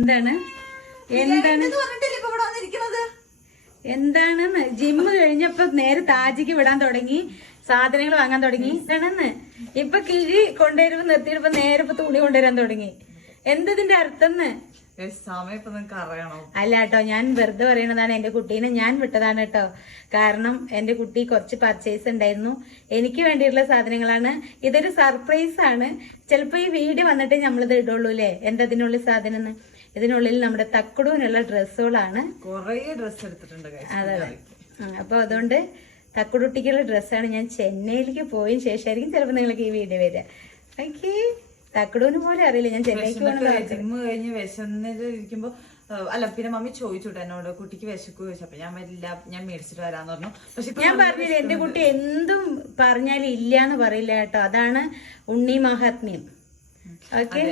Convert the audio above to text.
എന്താണ് എന്താണെന്ന് ജിമ്മ് കഴിഞ്ഞപ്പോ നേരെ താജിക്ക് വിടാൻ തുടങ്ങി, സാധനങ്ങൾ വാങ്ങാൻ തുടങ്ങി. എന്താണെന്ന് ഇപ്പൊ കിഴി കൊണ്ടുവരുമ്പോ നിർത്തിയിപ്പോ നേരെ ഇപ്പൊ തുണി കൊണ്ടുവരാൻ തുടങ്ങി. എന്തതിന്റെ അർത്ഥം അല്ല കേട്ടോ, ഞാൻ വെറുതെ പറയണതാണ്. എന്റെ കുട്ടീനെ ഞാൻ വിട്ടതാണ് കേട്ടോ. കാരണം എന്റെ കുട്ടി കുറച്ച് പർച്ചേസ് ഉണ്ടായിരുന്നു, എനിക്ക് വേണ്ടിയിട്ടുള്ള സാധനങ്ങളാണ്. ഇതൊരു സർപ്രൈസ് ആണ്. ചിലപ്പോ ഈ വീഡിയോ വന്നിട്ട് നമ്മളിത് ഇടുള്ളൂ അല്ലേ. എന്തതിനുള്ളിൽ സാധനം? ഇതിനുള്ളിൽ നമ്മുടെ തക്കുടൂനുള്ള ഡ്രസ്സുകളാണ്. ഡ്രസ് എടുത്തിട്ടുണ്ട്. അതെ. അപ്പൊ അതുകൊണ്ട് തക്കുടുട്ടിക്കുള്ള ഡ്രസ്സാണ്. ഞാൻ ചെന്നൈയിലേക്ക് പോയതിനു ശേഷമായിരിക്കും ചിലപ്പോ നിങ്ങൾക്ക് ഈ വീഡിയോ വരിക. ഓക്കെ, തക്കുടൂന് പോലും അറിയില്ല ഞാൻ ചെന്നൈക്ക് പോകണം. ജിമ്മ് കഴിഞ്ഞ് വിശന്നിരിക്കുമ്പോ അല്ല, പിന്നെ മമ്മി ചോദിച്ചു എന്നോട് കുട്ടിക്ക് വിശക്കു ചോദിച്ചു. അപ്പൊ ഞാൻ വരില്ല, ഞാൻ മേടിച്ചിട്ട് വരാന്ന് പറഞ്ഞു. പക്ഷെ ഞാൻ പറഞ്ഞില്ല, എന്റെ കുട്ടി എന്തും പറഞ്ഞാലും ഇല്ലാന്ന് പറയില്ല കേട്ടോ. അതാണ് ഉണ്ണി മഹാത്മ്യം. ഓക്കെ.